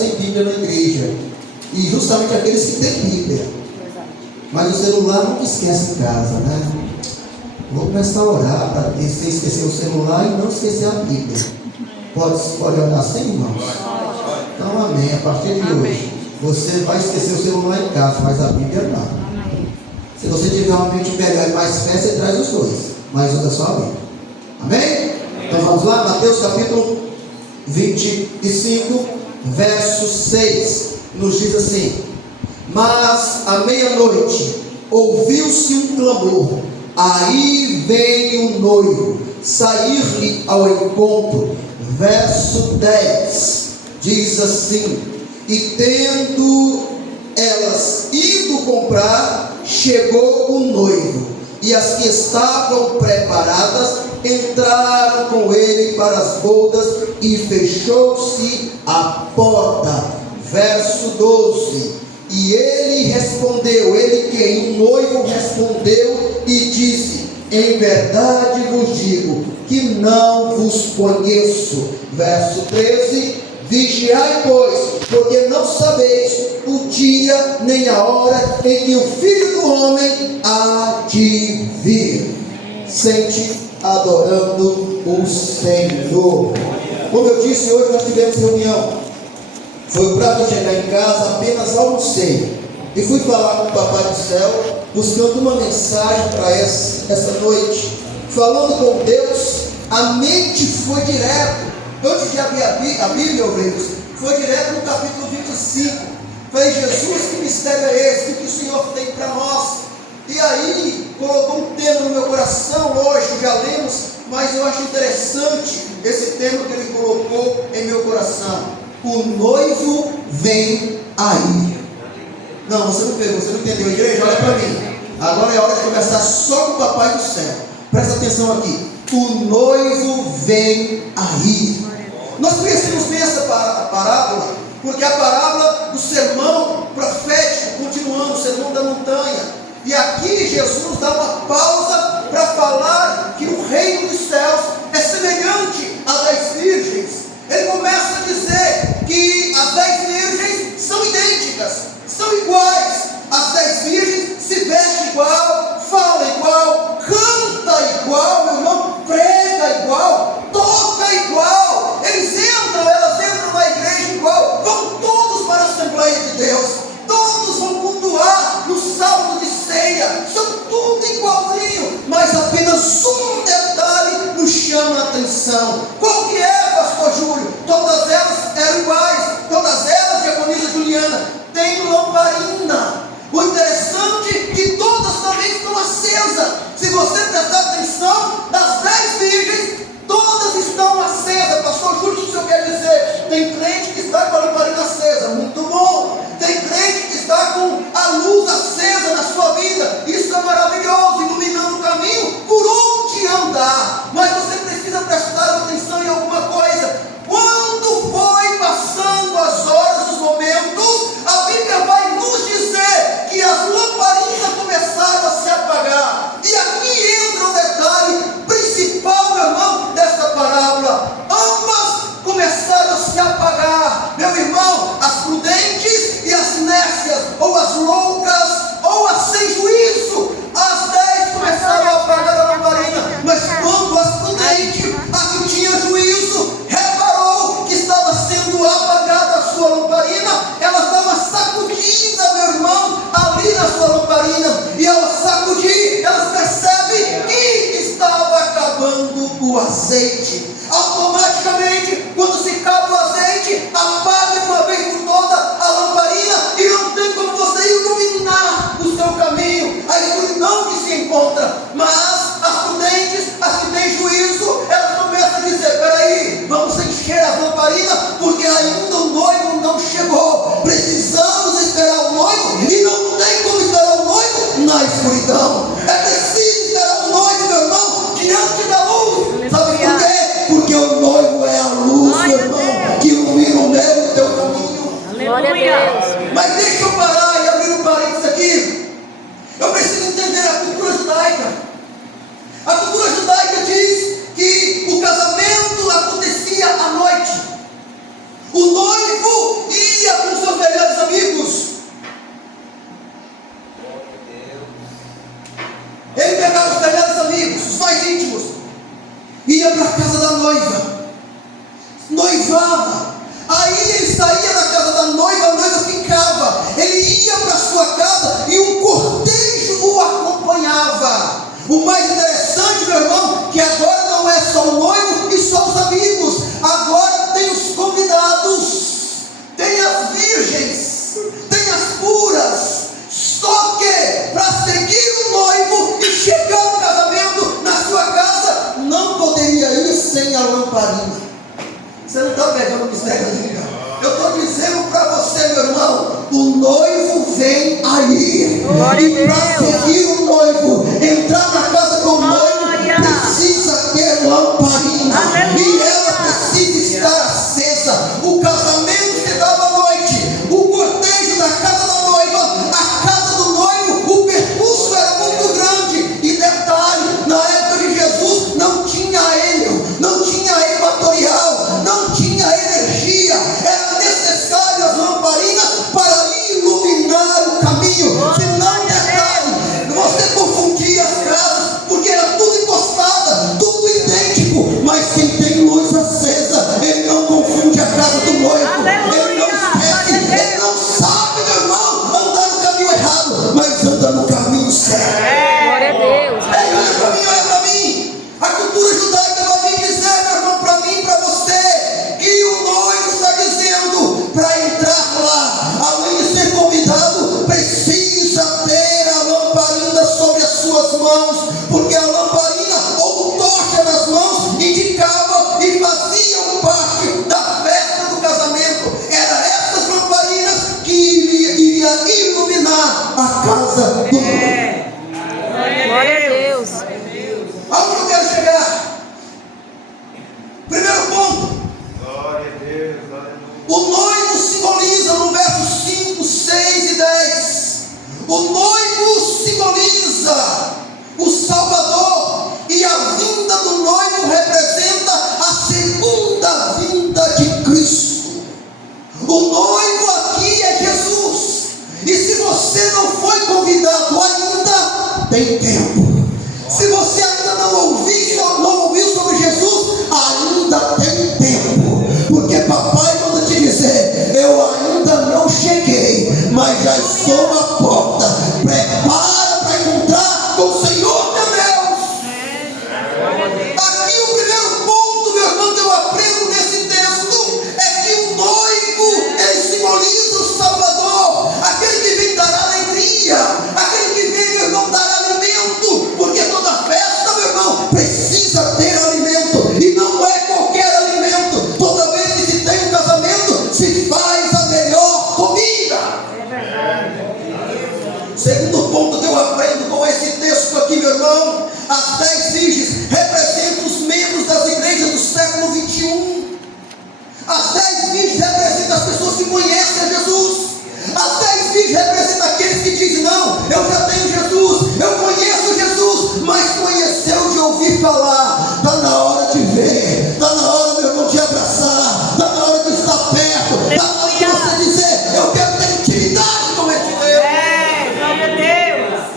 sem Bíblia na igreja. E justamente aqueles que têm Bíblia. Mas o celular nunca esquece em casa, né? Vou começar a orar para você esquecer o celular e não esquecer a Bíblia. Pode orar assim, irmãos? Então, amém. A partir de hoje, você vai esquecer o celular em casa, mas a Bíblia não. Se você tiver uma mente melhor e mais fé, você traz os dois. Mas usa só a Bíblia. Amém? Então vamos lá, Mateus capítulo 25, verso 6. Nos diz assim: mas à meia-noite ouviu-se um clamor, aí vem o noivo, sair-lhe ao encontro. Verso 10 diz assim: e tendo elas ido comprar, chegou o noivo, e as que estavam preparadas entraram com ele para as bodas, e fechou-se a porta. Verso 12: e ele respondeu, ele quem? O noivo respondeu e disse: em verdade vos digo que não vos conheço. Verso 13: vigiai, pois, porque não sabeis o dia nem a hora em que o Filho do Homem há de vir. Sente adorando o Senhor. Como eu disse, hoje nós tivemos reunião. Foi para eu chegar em casa, apenas almocei e fui falar com o Papai do Céu, buscando uma mensagem para essa noite. Falando com Deus, a mente foi direto. Antes de abrir a Bíblia, ouvintes, foi direto no capítulo 25. Falei: Jesus, que mistério é esse? O que o Senhor tem para nós? E aí, colocou um tema no meu coração hoje, já lemos, mas eu acho interessante esse tema que ele colocou em meu coração. O noivo vem aí. Não, você não pegou, você não entendeu, igreja? Olha para mim. Agora é hora de conversar só com o Papai do Céu. Presta atenção aqui. O noivo vem aí. Nós conhecemos bem essa parábola, porque é a parábola do sermão profético, continuando, o sermão da montanha. E aqui Jesus dá uma pausa para falar que o reino dos céus é semelhante a 10 virgens. Ele começa a dizer que as 10 virgens são idênticas, são iguais. As 10 virgens se vestem igual, fala igual, canta igual, meu irmão, prega igual, toca igual. Elas entram na igreja igual, vão todos para a Assembleia de Deus, todos vão cultuar no salmo de ceia, são tudo igualzinho, mas apenas um detalhe nos chama a atenção. Qual que é, pastor Júlio? Todas elas eram iguais, todas elas, diaconisa Juliana, têm lamparina. O interessante é que todas também estão acesas. Se você prestar atenção, das 10 virgens, todas estão acesas. Pastor Júlio, o que o senhor quer dizer? Tem crente que está com a lamparina acesa, muito bom. Tem crente que está com a luz acesa na sua vida, isso é maravilhoso, iluminando o caminho por onde andar. Mas você precisa prestar atenção em alguma coisa. Quando foi passando as horas, os momentos, a Bíblia vai nos dizer que as lamparinas começaram a se apagar. E aqui entra o detalhe principal, meu irmão, desta parábola. Ambas começaram a se apagar. Meu irmão, as prudentes e as nécias, ou as loucas, ou as sem juízo. As 10 começaram a apagar a lamparina. Mas quando as prudentes, a que tinha juízo, reparou que estava sendo apagada a sua lamparina, ela estava sacudida, meu irmão, ali na sua lamparina. E ao sacudir, elas percebem que estava acabando o azeite. Automaticamente, quando se acaba o azeite, apaga de uma vez por toda a lamparina e não tem como você iluminar o seu caminho, a escuridão que se encontra. Mas as prudentes, as que têm juízo, elas começam a dizer: peraí, vamos encher as lamparinas, porque ainda o noivo não chegou. Precisamos esperar o noivo, e não tem como esperar o noivo na escuridão. É preciso esperar o noivo, meu irmão, diante da luz. Sabe por quê? Porque o noivo é a luz, meu irmão, que ilumina o meu e o teu caminho. Aleluia. Mas deixa eu parar e abrir um parênteses aqui. Eu preciso entender a cultura judaica. A cultura judaica diz que o casamento acontecia à noite. O noivo ia que agora não é só o noivo e só os amigos, agora tem os convidados, tem as virgens, tem as puras. Só que para seguir o noivo e chegar no casamento, na sua casa, não poderia ir sem a lamparina. Você não está pegando o mistério ali, cara? Eu estou dizendo para você, meu irmão, o noivo vem aí. E para seguir o noivo, entrar na casa do noivo, precisa ter lamparina. E ela precisa estar acesa. O casamento se dava à noite, o cortejo da casa da noiva, a casa do noivo, o percurso era muito grande. E detalhe, na época de Jesus não tinha hélio, não tinha equatorial, não tinha energia. Era necessário as lamparinas para iluminar o caminho. Se não, detalhe, você confundia as casas, porque era tudo encostada, tudo idêntico. Mas quem tem luz acesa, ele não confunde a casa do noivo. Ele não esquece, ele não sabe, meu irmão, andar no caminho errado, mas anda no caminho certo. Glória a Deus. Olha para mim, olha para mim. A cultura judaica vai me dizer, meu irmão, para mim e para você, que o noivo está dizendo, para entrar lá, além de ser convidado, precisa ter a lamparina sobre as suas mãos, porque a lamparina ou tocha nas mãos indicava e faziam parte da festa do casamento. Era essas lamparinas que iria iluminar a casa do noivo. Glória a Deus. Aonde eu quero chegar? Primeiro ponto. Glória a Deus, aleluia. O noivo simboliza no verso 5, 6 e 10. O noivo simboliza o Salvador, e a vinda do noivo representa a segunda vinda de Cristo. O noivo aqui é Jesus. E se você não foi convidado ainda, tem tempo. Se você ainda não ouviu sobre Jesus, ainda tem tempo. Porque papai manda te dizer, eu ainda não cheguei, mas já estou na porta. Prepara para encontrar com o Senhor teu Deus. Aqui o primeiro ponto, meu irmão, que eu aprendo nesse texto, é que o noivo, ele simboliza o Salvador, aquele que vem dar alegria, aquele que vem, meu irmão, dar alimento, porque toda festa, meu irmão, precisa ter alimento, e não é qualquer alimento. Toda vez que se tem um casamento, se faz a melhor comida. Segundo ponto que eu aprendo com esse texto aqui, meu irmão, as 10 virgens representam os membros das igrejas do século 21. As 10 virgens representam as pessoas que conhecem a Jesus. As 10 virgens representam aqueles que dizem, não, eu já tenho Jesus, eu conheço Jesus, mas conheceu de ouvir falar. Está na hora de ver, está na hora, meu irmão, de abraçar, está na hora de estar perto, está na hora de você dizer, eu quero ter intimidade com esse Deus. Glória a Deus.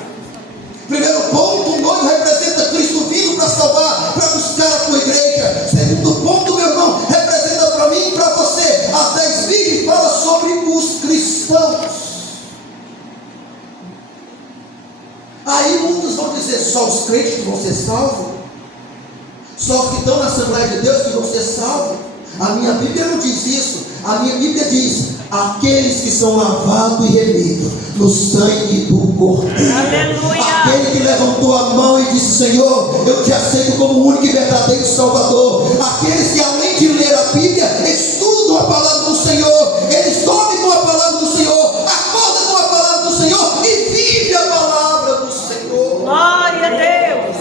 Primeiro ponto, o noivo representa Cristo vindo para salvar, para buscar a sua igreja. Segundo ponto, meu irmão, representa para mim e para você. As 10 virgens falam sobre os cristãos. Aí muitos vão dizer, só os crentes que vão ser salvos? Só os que estão na Assembleia de Deus que vão ser salvos? A minha Bíblia não diz isso. A minha Bíblia diz, aqueles que são lavados e remidos no sangue do Cordeiro. Aleluia. Aquele que levantou a mão e disse, Senhor, eu te aceito como o único e verdadeiro Salvador. Aqueles que além de ler a Bíblia, estudam a palavra do Senhor, eles dormem com a palavra do Senhor, acordam com a palavra do Senhor e vivem a palavra do Senhor. Glória a Deus.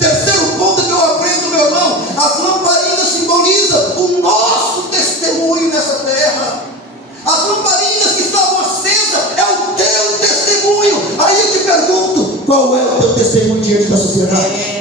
Terceiro ponto que eu aprendo, meu irmão, as lamparinas simbolizam o nosso testemunho nessa terra. As lamparinas que estavam acesas é o teu testemunho. Aí eu te pergunto, qual é o teu testemunho diante da sociedade?